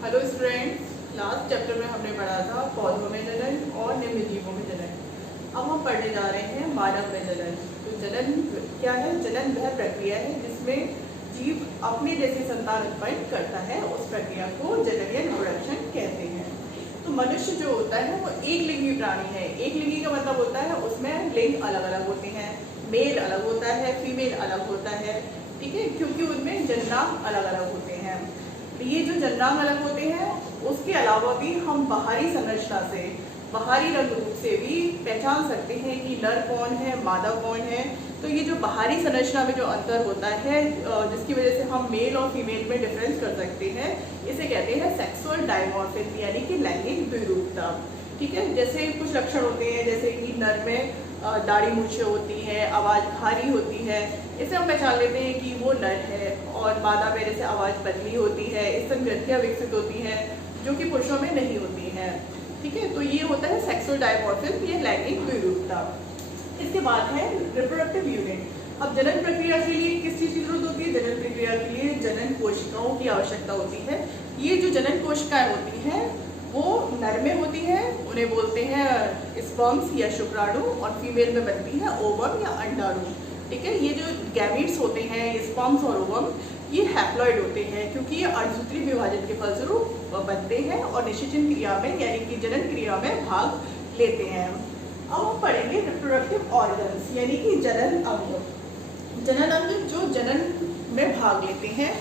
Hello students, last chapter में हमने पढ़ा था पौधों में जनन और निम्न जीवों में जनन। अब हम पढ़ने जा रहे हैं मानव में जनन। तो जनन क्या है? जनन वह प्रक्रिया है जिसमें जीव अपने जैसी संतान उत्पन्न करता है। उस प्रक्रिया को जनन या रिप्रोडक्शन कहते हैं। तो मनुष्य जो होता है वो एक लिंगी प्राणी है। एक लिंगी का मतलब होता है उसमें लिंग अलग अलग होते हैं, मेल अलग होता है, फीमेल अलग होता है, ठीक है, क्योंकि उनमें जन्नांग अलग अलग होते हैं। ये जो जन्नांग अलग होते हैं उसके अलावा भी हम बाहरी संरचना से, बाहरी रंग रूप से भी पहचान सकते हैं कि नर कौन है, मादा कौन है। तो ये जो बाहरी संरचना में जो अंतर होता है जिसकी वजह से हम मेल और फीमेल में डिफरेंस कर सकते हैं, इसे कहते हैं सेक्सुअल डायमॉर्फिज्म यानी कि लैंगिक द्विरूपता। ठीक है, जैसे कुछ लक्षण होते हैं, जैसे कि नर में दाढ़ी मूछें होती है, आवाज़ भारी होती है, इसे हम पहचान लेते हैं कि वो नर है। और मादा में जैसे आवाज़ पतली होती है, स्तन ग्रंथियाँ विकसित होती हैं जो कि पुरुषों में नहीं होती हैं। ठीक है, तो ये होता है सेक्सुअल डायमॉर्फिज्म, ये लैंगिक द्विरूपता। इसके बाद है रिप्रोडक्टिव यूनिट। अब जनन प्रक्रिया के लिए किस चीज़ की जरूरत होती है? जनन प्रक्रिया के लिए जनन कोशिकाओं की आवश्यकता होती है। ये जो जनन कोशिकाएं होती हैं वो नर में होती है, उन्हें बोलते हैं स्पर्म्स या शुक्राणु, और फीमेल में बनती है ओवम या अंडाणु। ठीक है, ये जो गैमीट्स होते हैं स्पर्म्स और ओवम, ये हैप्लॉइड होते हैं क्योंकि ये अर्धसूत्री विभाजन के फलस्वरूप बनते हैं और निषेचन क्रिया में यानी कि जनन क्रिया में भाग लेते हैं। अब हम पढ़ेंगे रिप्रोडक्टिव ऑर्गन्स यानी कि जनन अंग। जनन अंग जो जनन में भाग लेते हैं,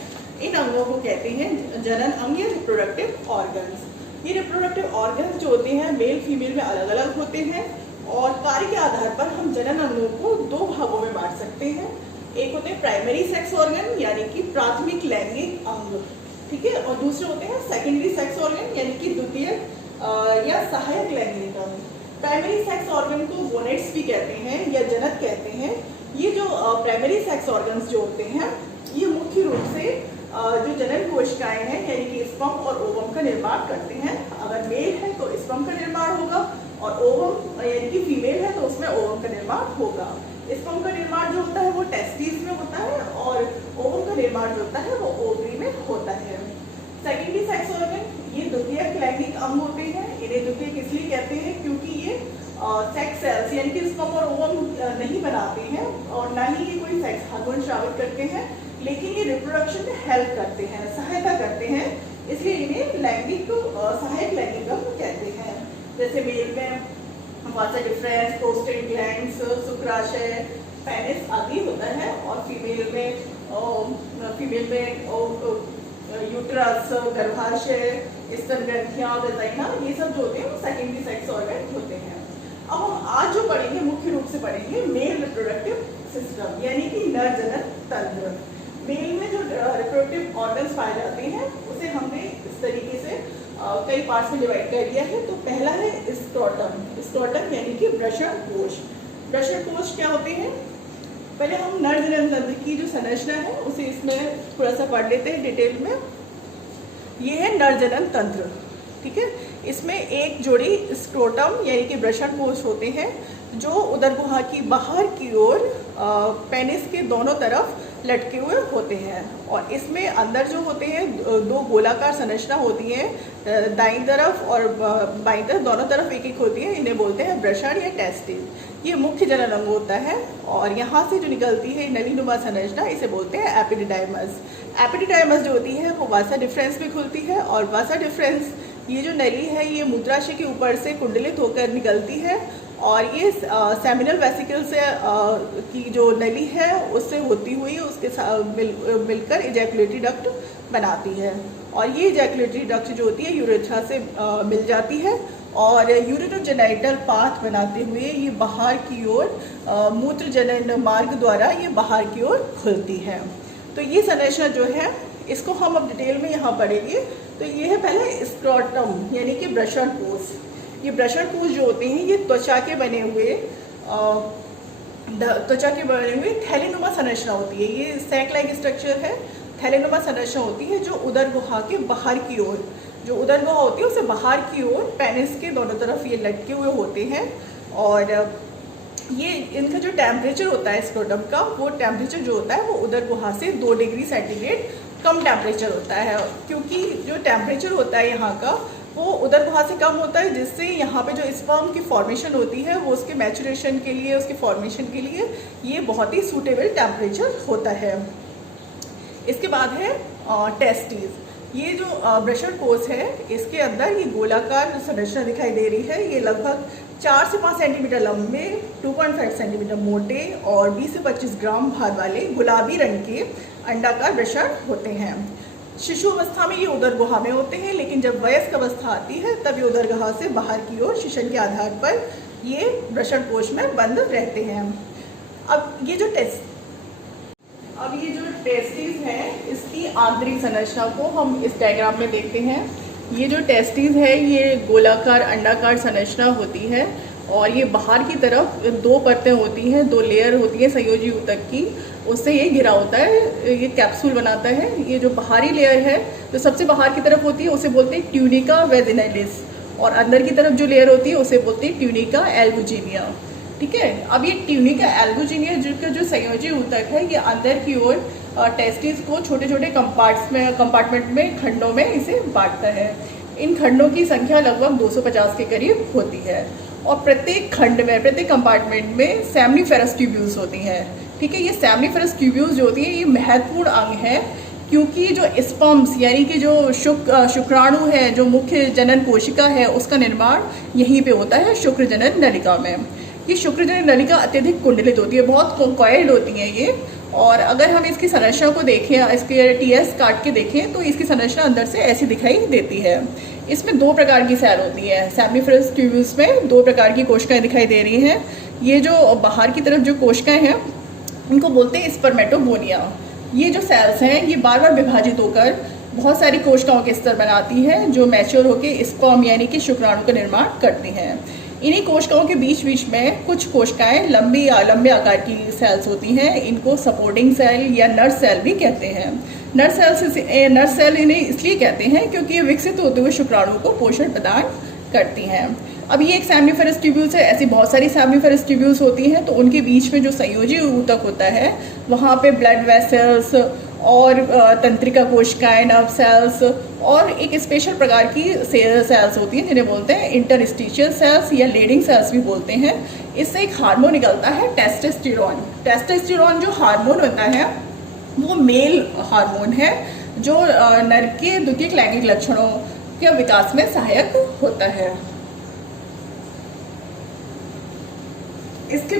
इन अंगों को कहते हैं जनन अंग या रिप्रोडक्टिव ऑर्गन्स। ये रिप्रोडक्टिव ऑर्गन्स जो होते हैं मेल फीमेल में अलग अलग होते हैं और कार्य के आधार पर हम जनन अंगों को दो भागों में बांट सकते हैं। एक होते हैं प्राइमरी सेक्स ऑर्गन यानी कि प्राथमिक लैंगिक अंग, ठीक है, और दूसरे होते हैं सेकेंडरी सेक्स ऑर्गन यानी कि द्वितीय या सहायक लैंगिक अंग। प्राइमरी सेक्स ऑर्गन को गोनेट्स भी कहते हैं या जनक कहते हैं। ये जो प्राइमरी सेक्स ऑर्गन्स जो होते हैं ये मुख्य रूप से जो जनन कोशिकाएं हैं यानी कि स्पर्म और ओवम का निर्माण करते हैं। अगर मेल है तो स्पर्म का निर्माण होगा और ओवम यानी कि फीमेल है तो उसमें ओवम का निर्माण होगा। स्पर्म का निर्माण जो होता है वो टेस्टिस में होता है और ओवम का निर्माण जो होता है वो ओवरी में होता है। सेकेंडरी सेक्स ऑर्गन ये द्वितीयक लैंगिक अंग होते हैं। इन्हें द्वितीयक इसलिए कहते हैं क्योंकि ये सेक्स सेल्स यानी कि स्पर्म और ओवम नहीं बनाते हैं और ना ही ये कोई सेक्स हार्मोन स्रावित करते हैं, लेकिन ये रिप्रोडक्शन में हेल्प करते हैं, सहायता करते हैं, इसलिए इन्हें लैंगिक सहायक लैंगिक अंग कहते हैं। जैसे मेल में वासा डिफरेंस, प्रोस्टेट ग्लैंड्स, शुक्राशय, पेनिस आदि होता है और फीमेल में यूट्रस, गर्भाशय, स्तन ग्रंथियां, वजाइना, ये सब जो होते हैं वो सेकेंडरी सेक्स ऑर्गन होते हैं। अब हम आज जो पढ़ेंगे मुख्य रूप से पढ़ेंगे मेल रिप्रोडक्टिव सिस्टम यानी कि नर जनन तंत्र। मेल में जो रिप्रोडक्टिव ऑर्गन्स पाए जाते हैं उसे हमने इस तरीके से कई पार्ट्स में डिवाइड कर दिया है। तो पहला है स्क्रोटम। स्क्रोटम यानी कि वृषण कोश। वृषण कोश क्या होते हैं? पहले हम नर जनन तंत्र की जो संरचना है उसे इसमें थोड़ा सा पढ़ लेते हैं डिटेल में। ये है नर जनन तंत्र, ठीक है। इसमें एक जोड़ी स्क्रोटम यानी कि वृषण कोश होते हैं जो उदर गुहा की बाहर की ओर पेनिस के दोनों तरफ लटके हुए होते हैं और इसमें अंदर जो होते हैं दो गोलाकार संरचना होती है, दाईं तरफ और बाईं तरफ दोनों तरफ एक एक होती है। इन्हें बोलते हैं वृषण या टेस्टिस। ये मुख्य जनन अंग होता है और यहाँ से जो निकलती है नलीनुमा संरचना इसे बोलते हैं एपिडिडाइमस। एपिडिडाइमस जो होती है वो वासा डिफरेंस में खुलती है और वासा डिफरेंस ये जो नली है ये मूत्राशय के ऊपर से कुंडलित होकर निकलती है और ये सेमिनल वेसिकल से की जो नली है उससे होती हुई उसके मिलकर इजैकुलेटरी डक्ट बनाती है और ये इजैकुलेटरी डक्ट जो होती है यूरेथ्रा से मिल जाती है और यूरिनोजेनिटल पाथ बनाते हुए ये बाहर की ओर मूत्र जनन मार्ग द्वारा ये बाहर की ओर खुलती है। तो ये संरचना जो है इसको हम अब डिटेल में यहाँ पढ़ेंगे। तो ये है पहले स्क्रोटम यानी कि वृषण कोश। ये वृषण कोश जो होते हैं ये त्वचा के बने हुए थैलेनुमा संरचना होती है। ये सैक लाइक स्ट्रक्चर है, थैलेनुमा संरचना होती है जो उदर गुहा के बाहर की ओर, जो उदर गुहा होती है उससे बाहर की ओर पेनिस के दोनों तरफ ये लटके हुए होते हैं और ये इनका जो टेम्परेचर होता है स्क्रोटम का, वो टेम्परेचर जो होता है वो उदर गुहा से 2 डिग्री सेंटीग्रेड कम टेम्परेचर होता है, क्योंकि जो टेम्परेचर होता है यहाँ का वो उदर गुहा से कम होता है, जिससे यहाँ पे जो स्पर्म की फॉर्मेशन होती है वो उसके मैचुरेशन के लिए, उसके फॉर्मेशन के लिए ये बहुत ही सूटेबल टेम्परेचर होता है। इसके बाद है टेस्टिस। ये जो ब्रशर कोष है इसके अंदर ये गोलाकार संरचना दिखाई दे रही है। ये लगभग 4 से 5 सेंटीमीटर लंबे, 2.5 सेंटीमीटर मोटे और 20 से 25 ग्राम भार वाले गुलाबी रंग के अंडाकार ब्रशर होते हैं। शिशु अवस्था में ये उदर गुहा में होते हैं, लेकिन जब वयस्क अवस्था आती है तब ये उदर गुहा से बाहर की ओर शिशन के आधार पर ये ब्रशर कोष में बंद रहते हैं। अब ये जो टेस्टिस है इसकी आंतरिक संरचना को हम इस डायग्राम में देखते हैं। ये जो टेस्टिस है ये गोलाकार अंडाकार संरचना होती है और ये बाहर की तरफ 2 परतें होती हैं, 2 लेयर होती है संयोजी ऊतक की, उससे ये घिरा होता है, ये कैप्सूल बनाता है। ये जो बाहरी लेयर है जो सबसे बाहर की तरफ होती है उसे बोलते हैं ट्यूनिका वेजिनैलिस, और अंदर की तरफ जो लेयर होती है उसे बोलते हैं ट्यूनिका एल्बुजिनिया। ठीक है, अब ये ट्यूनिका एल्बुजिनिया जो संयोजी ऊतक है ये अंदर की ओर टेस्टिस को छोटे छोटे कंपार्टमेंट में खंडों में इसे बांटता है। इन खंडों की संख्या लगभग 250 के करीब होती है और प्रत्येक खंड में, प्रत्येक कंपार्टमेंट में सेमनीफेरस ट्यूब्यूल्स होती हैं। ठीक है, ये सेमनीफेरस ट्यूब्यूल्स जो होती है ये महत्वपूर्ण अंग है, क्योंकि जो स्पर्म्स यानी कि जो शुक्राणु है, जो मुख्य जनन कोशिका है, उसका निर्माण यहीं पे होता है शुक्र जनन नलिका में। ये शुक्र जनन नलिका अत्यधिक कुंडलित होती है, बहुत कॉइल्ड होती है ये। और अगर हम इसकी संरचना को देखें, इसके टीएस काट के देखें तो इसकी संरचना अंदर से ऐसी दिखाई देती है। इसमें 2 प्रकार की सेल होती है। सेमनीफेरस ट्यूब्यूल्स में 2 प्रकार की कोशिकाएं दिखाई दे रही हैं। ये जो बाहर की तरफ जो कोशिकाएं हैं इनको बोलते हैं स्पर्मेटोगोनिया। ये जो सेल्स हैं ये बार बार विभाजित होकर बहुत सारी कोशिकाओं के स्तर बनाती हैं जो मैच्योर होकर स्पर्म यानी कि शुक्राणु का निर्माण करती हैं। इन्हीं कोशिकाओं के बीच बीच में कुछ कोशिकाएं लंबे आकार की सेल्स होती हैं, इनको सपोर्टिंग सेल या नर्व सेल भी कहते हैं। नर्व सेल इन्हें इसलिए कहते हैं क्योंकि ये विकसित होते हुए शुक्राणु को पोषण प्रदान करती हैं। अब ये एक सेमनीफेरस ट्यूब्यूल्स है, ऐसी बहुत सारी सेमनीफेरस ट्यूब्यूल्स होती हैं, तो उनके बीच में जो संयोजी ऊतक होता है वहाँ पे ब्लड वेसल्स और तंत्रिका कोशिकाएं, नर्व सेल्स और एक स्पेशल प्रकार की सेल्स होती हैं जिन्हें बोलते हैं इंटरस्टिशियल सेल्स या लेडिंग सेल्स भी बोलते हैं। इससे एक हार्मोन निकलता है टेस्टोस्टेरोन। टेस्टोस्टेरोन जो हार्मोन होता है वो मेल हार्मोन है जो नर के द्वितीयक लैंगिक लक्षणों के विकास में सहायक होता है। इसके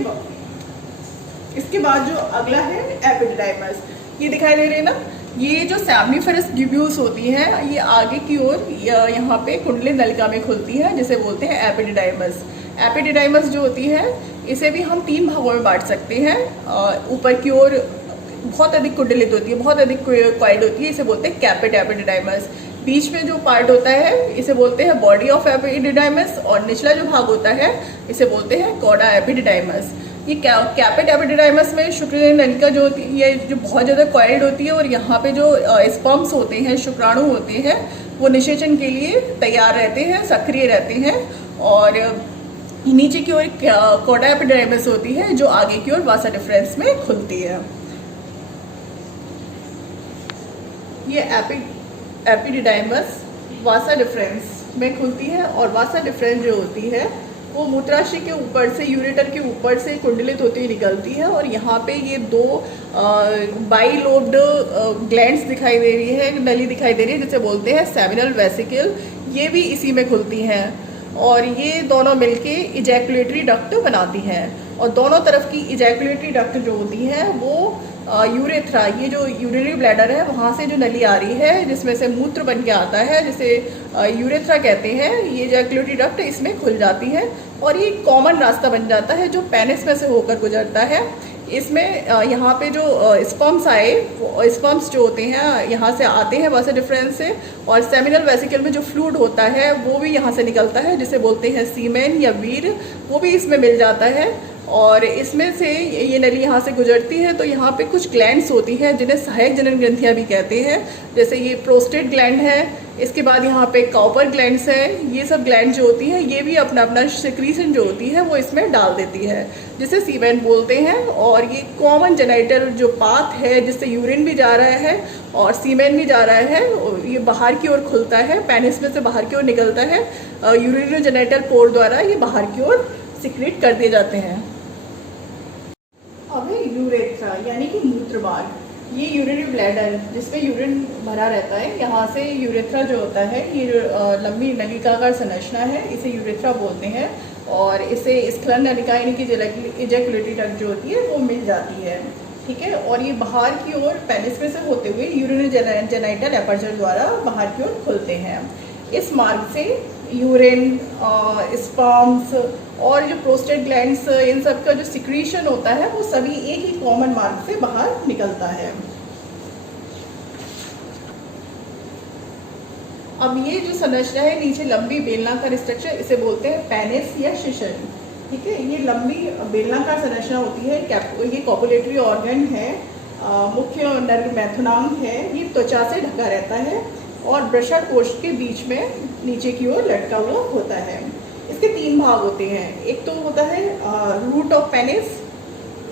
बाद जो अगला है एपिडिडाइमस, ये दिखाई दे रही है ना। ये जो सेमनीफेरस ट्यूब्यूल्स होती हैं ये आगे की ओर यहाँ पे कुंडली नलिका में खुलती है जिसे बोलते हैं एपिडिडाइमस। एपिडिडाइमस जो होती है इसे भी हम 3 भागों में बांट सकते हैं। ऊपर की ओर बहुत अधिक कुंडलित होती है, बहुत अधिक कॉइल्ड होती है, इसे बोलते हैं कैपिट एपिडिडाइमस। बीच में जो पार्ट होता है इसे बोलते हैं बॉडी ऑफ एपिडिडाइमस और निचला जो भाग होता है इसे बोलते हैं कॉडा एपिडिडाइमस। ये कैपिट एपिडिडाइमस में शुक्र नलिका जो होती है जो बहुत ज़्यादा कॉइल्ड होती है और यहाँ पे जो स्पर्म्स होते हैं, शुक्राणु होते हैं, वो निषेचन के लिए तैयार रहते हैं, सक्रिय रहते हैं। और नीचे की ओर कॉडा एपिडिडाइमस होती है जो आगे की ओर वासा डिफरेंस में खुलती है। ये एपिडिडाइमस वासा डिफरेंस में खुलती है और वासा डिफरेंस जो होती है वो मूत्राशय के ऊपर से, यूरेटर के ऊपर से कुंडलित होती हुई निकलती है और यहाँ पे ये 2 बाइलोब्ड ग्लैंड्स दिखाई दे रही है, नली दिखाई दे रही है जिसे बोलते हैं सेमिनल वेसिकल। ये भी इसी में खुलती हैं और ये दोनों मिलके इजैकुलेटरी डक्ट बनाती हैं और दोनों तरफ की इजैकुलेटरी डक्ट जो होती है वो यूरेथ्रा, ये जो यूरिनरी ब्लैडर है वहाँ से जो नली आ रही है जिसमें से मूत्र बन के आता है जिसे यूरेथ्रा कहते हैं, ये इजैकुलेटरी डक्ट इसमें खुल जाती है और ये कॉमन रास्ता बन जाता है जो पेनिस में से होकर गुजरता है। इसमें यहाँ पे जो स्पर्म्स जो होते हैं यहाँ से आते हैं वासा डिफरेंस से और सेमिनल वेसिकल में जो फ्लूइड होता है वो भी यहाँ से निकलता है जिसे बोलते हैं सीमेन या वीर, वो भी इसमें मिल जाता है और इसमें से ये नली यहाँ से गुजरती है। तो यहाँ पे कुछ ग्लैंड्स होती हैं जिन्हें सहायक जनन ग्रंथियाँ भी कहते हैं, जैसे ये प्रोस्टेट ग्लैंड है, इसके बाद यहाँ पे कॉपर ग्लैंड्स है। ये सब ग्लैंड जो होती हैं ये भी अपना अपना सिक्रीशन जो होती है वो इसमें डाल देती है जिसे सीमेन बोलते हैं। और ये कॉमन जेनाइटल जो पाथ है जिससे यूरिन भी जा रहा है और सीमेन भी जा रहा है, ये बाहर की ओर खुलता है, पेनिस में से बाहर की ओर निकलता है, यूरिनोजेनिटल पोर द्वारा ये बाहर की ओर सिक्रीट कर दिए जाते हैं। अब है यूरेथ्रा यानी कि मूत्र मार्ग। ये यूरिनरी ब्लैडर जिसमें यूरिन भरा रहता है, यहाँ से यूरेथ्रा जो होता है ये लंबी नलिकाकार संरचना है, इसे यूरेथ्रा बोलते हैं। और इसे स्खलन नलिका यानी कि इजैकुलेटरी डक्ट जो होती है वो मिल जाती है, ठीक है। और ये बाहर की ओर पेनिस में से होते हुए यूरिनोजेनिटल एपर्चर द्वारा बाहर की ओर खुलते हैं। इस मार्ग से यूरिन, स्पर्म्स और जो प्रोस्टेट ग्लैंड्स, इन सब का जो सिक्रीशन होता है वो सभी एक ही कॉमन मार्ग से बाहर निकलता है। अब ये जो संरचना है नीचे लंबी बेलनाकार स्ट्रक्चर, इसे बोलते हैं पेनिस या शिशन, ठीक है। ये लंबी बेलनाकार संरचना होती है, ये कॉपुलेटरी ऑर्गन है, मुख्य नर्व मैथुनांग है, ये त्वचा से ढका रहता है और वृषण कोश के बीच में नीचे की ओर लटका हुआ होता है। इसके 3 भाग होते हैं, एक तो होता है रूट ऑफ पेनिस,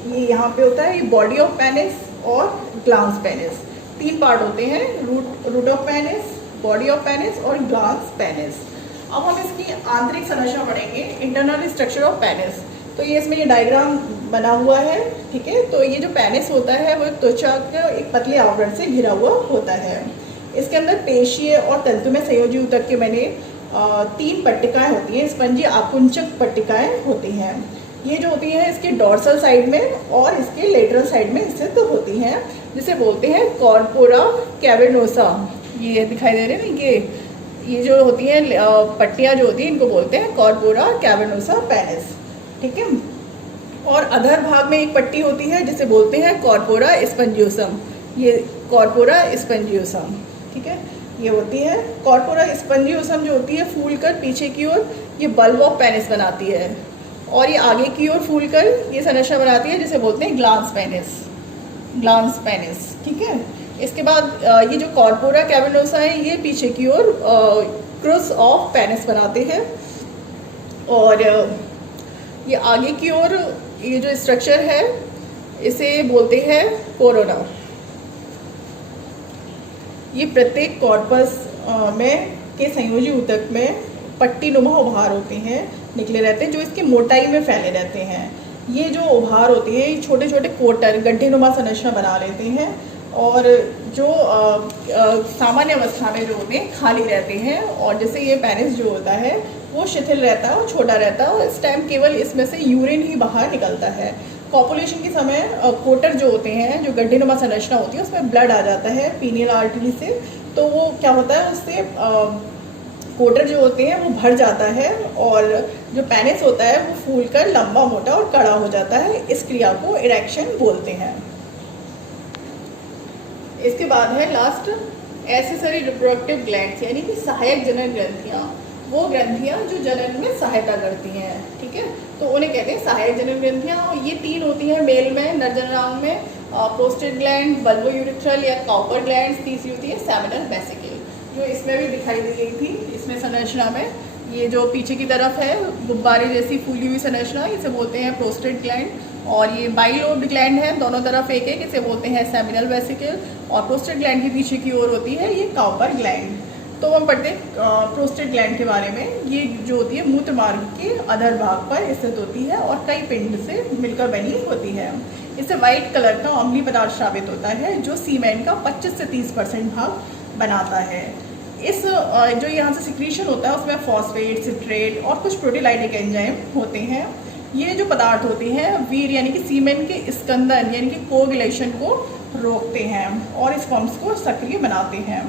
ये यहाँ पे होता है, ये बॉडी ऑफ पेनिस और ग्लांस पेनिस। 3 पार्ट होते हैं, root of penis, body of penis और ग्लांस पेनिस। अब हम इसकी आंतरिक संरचना पढ़ेंगे, इंटरनल स्ट्रक्चर ऑफ पेनिस। तो ये इसमें ये डायग्राम बना हुआ है, ठीक है। तो ये जो पेनिस होता है वो त्वचा के एक पतले आवरण से घिरा हुआ होता है। इसके अंदर पेशीय और तंतु में संयोजी ऊतक के बने 3 पट्टिकाएं होती हैं, स्पंजी आकुंचक पट्टिकाएं होती हैं। ये जो होती हैं इसके डॉर्सल साइड में और इसके लेटरल साइड में स्थित होती हैं, जिसे बोलते हैं कॉर्पोरा कैवर्नोसा। ये दिखाई दे रहे हैं ना, ये जो होती हैं पट्टियां जो होती हैं इनको बोलते हैं कॉर्पोरा कैवर्नोसा पेनिस, ठीक है। और अधर भाग में एक पट्टी होती है जिसे बोलते हैं कॉर्पोरा स्पंजियोसम, ये कॉर्पोरा स्पंजियोसम, ठीक है। ये होती है कॉर्पोरा स्पंजियोसम जो होती है फूलकर पीछे की ओर ये बल्ब ऑफ पेनिस बनाती है और ये आगे की ओर फूलकर ये संरचना बनाती है जिसे बोलते हैं ग्लांस पेनिस, ठीक है। इसके बाद ये जो कॉर्पोरा कैवर्नोसा है ये पीछे की ओर क्रूस ऑफ पेनिस बनाते हैं और ये आगे की ओर ये जो स्ट्रक्चर है इसे बोलते हैं कोरोना। ये प्रत्येक कॉर्पस में के संयोजी ऊतक में पट्टीनुमा उभार होते हैं, निकले रहते हैं, जो इसकी मोटाई में फैले रहते हैं। ये जो उभार होते हैं ये छोटे छोटे कोटर गड्ढेनुमा संरचना बना लेते हैं और जो सामान्य अवस्था में जो होते हैं खाली रहते हैं। और जैसे ये पेनिस जो होता है वो शिथिल रहता है और छोटा रहता है और इस टाइम केवल इसमें से यूरिन ही बाहर निकलता है। कॉपुलेशन के समय कोटर जो होते हैं, जो गड्ढेनुमा संरचना होती है उसमें ब्लड आ जाता है पीनियल आर्टरी से, तो वो क्या होता है उससे कोटर जो होते हैं वो भर जाता है और जो पेनिस होता है वो फूलकर लंबा मोटा और कड़ा हो जाता है। इस क्रिया को इरेक्शन बोलते हैं। इसके बाद है लास्ट एक्सेसरी रिप्रोडक्टिव ग्लैंड्स यानी कि सहायक जनन ग्रंथियाँ, वो ग्रंथियाँ जो जनन में सहायता करती हैं, ठीक है। तो उन्हें कहते हैं सहायक जनन ग्रंथियाँ। और ये 3 होती हैं मेल में, नर जननांग में प्रोस्टेट ग्लैंड, बल्बो यूरिथ्रल या काउपर ग्लैंड, तीसरी होती है सेमिनल वेसिकल जो इसमें भी दिखाई दी गई थी। इसमें संरचना में ये जो पीछे की तरफ है गुब्बारे जैसी फूली हुई संरचना इसे बोलते हैं प्रोस्टेट ग्लैंड और ये बाइलोब्ड ग्लैंड है, दोनों तरफ एक एक, इसे बोलते हैं सेमिनल वेसिकल। और प्रोस्टेट ग्लैंड की पीछे की ओर होती है ये काउपर ग्लैंड। तो हम पढ़ते हैं प्रोस्टेट ग्लैंड के बारे में। ये जो होती है मूत्र मार्ग के अधर भाग पर स्थित होती है और कई पिंड से मिलकर बनी होती है। इससे वाइट कलर का अम्लीय पदार्थ स्रावित होता है जो सीमेन का 25 से 30% भाग बनाता है। इस जो यहाँ से सिक्रीशन होता है उसमें फॉस्फेट, सिट्रेट और कुछ प्रोटीलाइटिक एंजाइम होते हैं। ये जो पदार्थ होते हैं वीर यानी कि सीमेन के स्कंदन यानी कि कोगुलेशन को रोकते हैं और स्पर्म्स को सक्रिय बनाते हैं,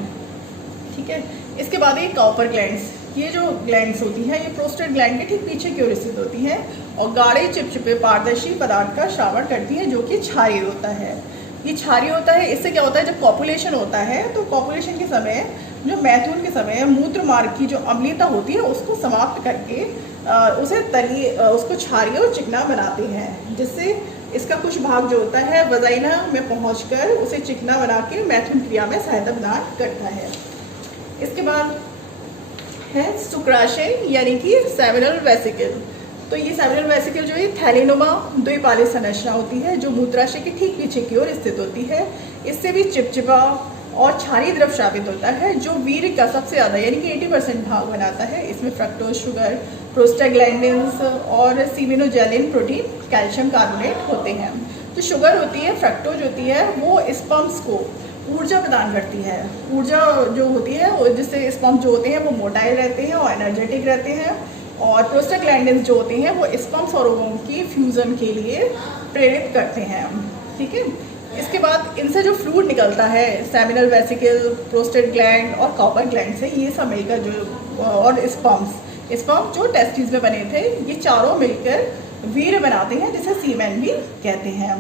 ठीक है। इसके बाद ये काउपर ग्लैंड्स, ये जो ग्लैंड्स होती हैं ये प्रोस्टेट ग्लैंड के ठीक पीछे की ओर स्थित होती हैं और गाढ़े चिपचिपे पारदर्शी पदार्थ का श्रावण करती हैं जो कि क्षारीय होता है। ये क्षारीय होता है, इससे क्या होता है जब कॉपुलेशन होता है तो कॉपुलेशन के समय जो मैथुन के समय मूत्र मार्ग की जो अम्लीयता होती है उसको समाप्त करके उसको क्षारीय और चिकना बनाते हैं, जिससे इसका कुछ भाग जो होता है वजाइना में पहुंचकर उसे चिकना बना के मैथुन क्रिया में सहायता प्रदान करता है। इसके बाद है शुक्राशय यानी कि सेमिनल वेसिकल। तो ये सेमिनल वेसिकल जो है थैलेनुमा द्विपालित संरचना होती है जो मूत्राशय के ठीक पीछे की ओर स्थित होती है। इससे भी चिपचिपा और क्षारीय द्रव स्रावित होता है जो वीर्य का सबसे ज़्यादा यानी कि 80% भाग बनाता है। इसमें फ्रक्टोज शुगर, प्रोस्टाग्लैंडिन्स और सीमिनोजेलिन प्रोटीन, कैल्शियम कार्बोनेट होते हैं। तो शुगर होती है, फ्रक्टोज होती है, वो स्पर्म्स को ऊर्जा प्रदान करती है। ऊर्जा जो होती है वो जिससे स्पर्म जो होते हैं वो मोटाइल रहते हैं और एनर्जेटिक रहते हैं। और प्रोस्टाग्लैंडिन्स जो होते हैं वो स्पर्म्स और ओवम की फ्यूज़न के लिए प्रेरित करते हैं। ठीक है, इसके बाद इनसे जो फ्लूइड निकलता है सेमिनल वेसिकल, प्रोस्टेट ग्लैंड और कॉपर ग्लैंड से, ये सब मिलकर जो और स्पर्म जो टेस्टिस में बने थे, ये चारों मिलकर वीर्य बनाते हैं जिसे सीमेन भी कहते हैं।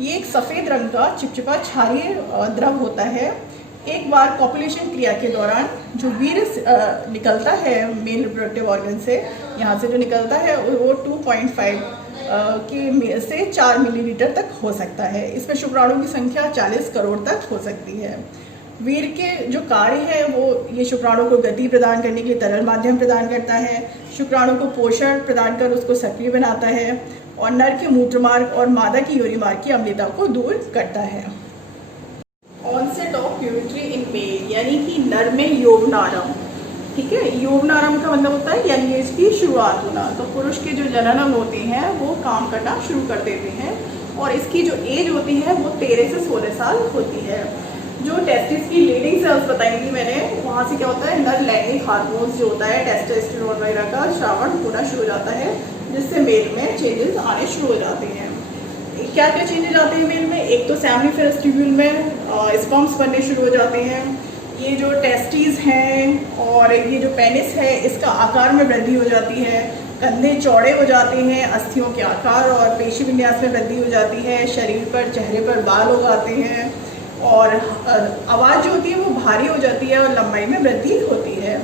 ये एक सफ़ेद रंग का चिपचिपा क्षारीय द्रव होता है। एक बार कॉपुलेशन क्रिया के दौरान जो वीर्य निकलता है मेल रिप्रोडक्टिव ऑर्गन से, यहाँ से जो निकलता है वो 2.5 से 4 मिलीलीटर तक हो सकता है। इसमें शुक्राणु की संख्या 40 करोड़ तक हो सकती है। वीर्य के जो कार्य है वो ये शुक्राणु को गति प्रदान करने के लिए तरल माध्यम प्रदान करता है, शुक्राणु को पोषण प्रदान कर उसको सक्रिय बनाता है और नर के मूत्रमार्ग और मादा की यूरी मार्ग की अम्लता को दूर करता है। Onset of puberty in male यानी कि नर में यौवनारंभ। ठीक है, यौवनारंभ का मतलब होता है यंग एज की शुरुआत होना। तो पुरुष के जो जननांग होते हैं वो काम करना शुरू कर देते हैं और इसकी जो एज होती है वो 13 से 16 साल होती है। जो टेस्टिस की लीडिंग सेल्स बताई थी मैंने, वहाँ से क्या होता है नर लैंगिक हार्मोन्स जो होता है टेस्टोस्टेरोन वगैरह का श्रावण होना शुरू हो जाता है, जिससे मेल में चेंजेस आने शुरू हो जाते हैं। क्या क्या चेंजेस आते हैं मेल में? एक तो सेमिनिफरस ट्यूब्यूल में स्पर्म्स बनने शुरू हो जाते हैं। ये जो टेस्टिस हैं और ये जो पेनिस है इसका आकार में वृद्धि हो जाती है, कंधे चौड़े हो जाते हैं, अस्थियों के आकार और पेशी विन्यास में वृद्धि हो जाती है, शरीर पर चेहरे पर बाल हो जाते हैं और आवाज़ जो होती है वो भारी हो जाती है और लंबाई में वृद्धि होती है।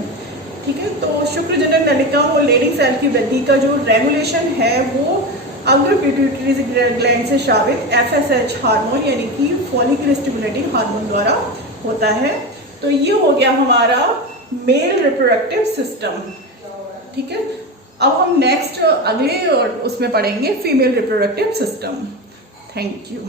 ठीक है, तो शुक्र जनन नलिका और लेडिंग सेल की वृद्धि का जो रेगुलेशन है वो अग्र पिट्यूटरी ग्लैंड से स्रावित FSH हार्मोन यानी कि फॉलिकल स्टिमुलेटिंग हार्मोन द्वारा होता है। तो ये हो गया हमारा मेल रिप्रोडक्टिव सिस्टम। ठीक है, अब हम नेक्स्ट अगले और उसमें पढ़ेंगे female reproductive system. Thank you.